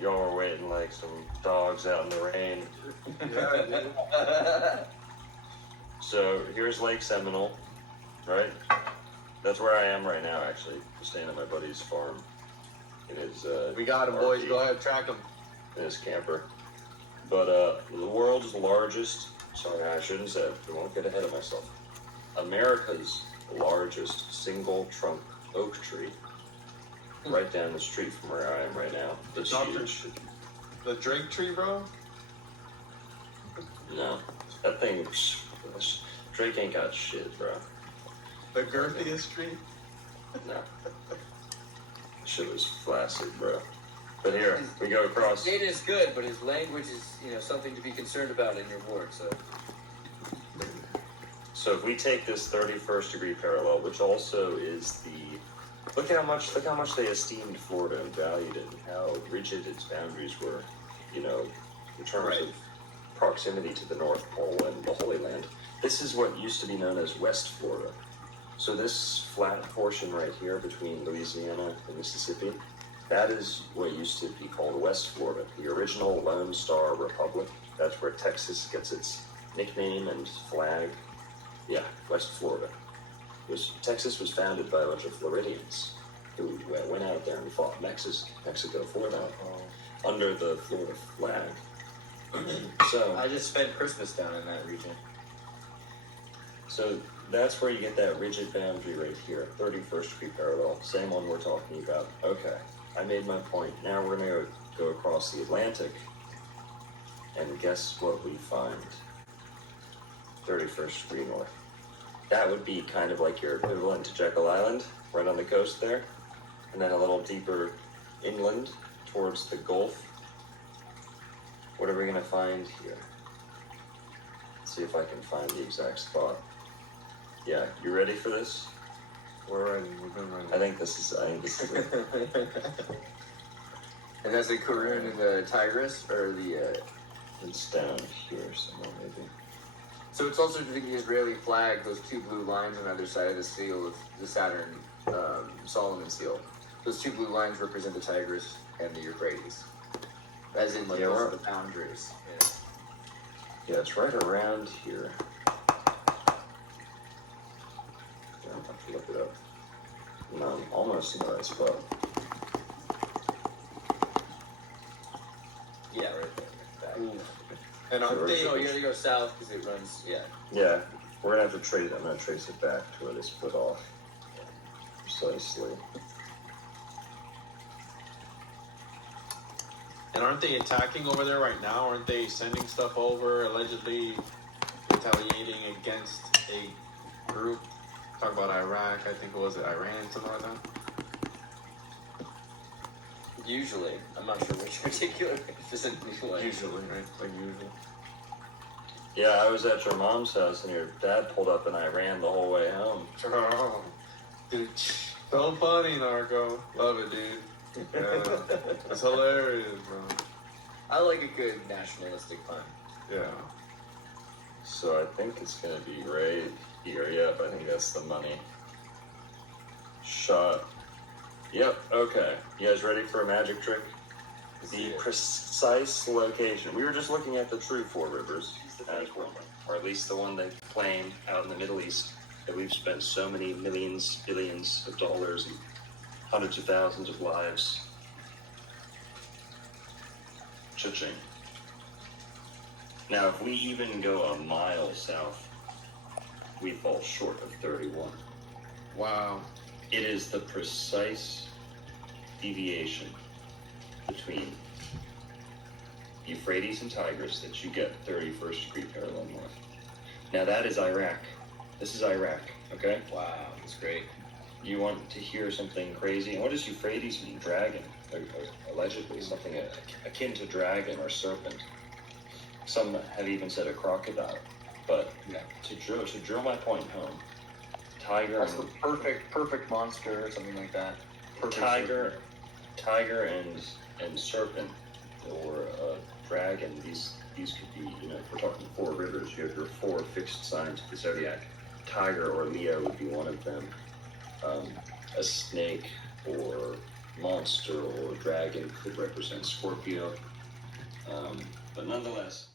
y'all were waiting like some dogs out in the rain. Yeah, dude. So here's Lake Seminole, right? That's where I am right now, actually. I'm staying at my buddy's farm. In his, We got him, boys. Go ahead, track him. in his camper. But the world's largest, sorry, I shouldn't say it. I won't get ahead of myself. America's largest single trunk oak tree, right down the street from where I am right now. It's huge. The Drake tree, bro? No, that thing, Drake ain't got shit, bro. The girthiest tree? No. Shit was flaccid, bro. But here, we go across. His data is good, but his language is, something to be concerned about in your ward, so. So if we take this 31st degree parallel, which also is the, look how much they esteemed Florida and valued it, and how rigid its boundaries were, in terms of proximity to the North Pole and the Holy Land. This is what used to be known as West Florida. So this flat portion right here between Louisiana and Mississippi, that is what used to be called West Florida, the original Lone Star Republic. That's where Texas gets its nickname and flag. Yeah, West Florida. Texas was founded by a bunch of Floridians who went out there and fought Mexico for them under the Florida flag. So I just spent Christmas down in that region. So that's where you get that rigid boundary right here, 31st degree parallel, same one we're talking about. Okay, I made my point. Now we're going to go across the Atlantic, and guess what we find? 31st degree north. That would be kind of like your equivalent to Jekyll Island, right on the coast there, and then a little deeper inland towards the Gulf. What are we going to find here? Let's see if I can find the exact spot. Yeah, you ready for this? We're ready. We've been ready. I think this is it. And that's the Karun and the Tigris, or the, It's down here somewhere, maybe. So it's also the Israeli flag, those two blue lines on either side of the seal with the Saturn, Solomon seal. Those two blue lines represent the Tigris and the Euphrates. As in, those are the boundaries. Yeah, it's right around here. Yeah, I'll have to look it up. No, I'm almost in the right spot. Yeah, right there. Back. And aren't they? No, you gotta go south because it runs, Yeah, we're gonna have to trace it. I'm gonna trace it back to where they split off. Precisely. And aren't they attacking over there right now? Aren't they sending stuff over, allegedly retaliating against a group? Talk about Iraq, I think, was it Iran, something like that? Usually. I'm not sure which particular specifically one. Usually, right? Like usually. Yeah, I was at your mom's house and your dad pulled up and I ran the whole way home. Oh, dude, so funny, Narco. Love it, dude. Yeah, it's hilarious, bro. I like a good nationalistic pun. Yeah. So I think it's gonna be right here. Yep, I think that's the money shot. Yep, okay. You guys ready for a magic trick? The precise location. We were just looking at the true Four Rivers as well, or at least the one they claim out in the Middle East that we've spent so many millions, billions of dollars and hundreds of thousands of lives. Cha-ching. Now, if we even go a mile south, we fall short of 31. Wow. It is the precise deviation between Euphrates and Tigris that you get 31st degree parallel north. Now that is Iraq. This is Iraq, okay? Wow, that's great. You want to hear something crazy? And what does Euphrates mean? Dragon. Allegedly something akin to dragon or serpent. Some have even said a crocodile. But to drill my point home, tiger. That's the perfect monster or something like that. Perfect Tiger and serpent or dragon. These could be, if we're talking Four Rivers, you have your four fixed signs of the zodiac. Tiger or Leo would be one of them. A snake or monster or dragon could represent Scorpio. But nonetheless,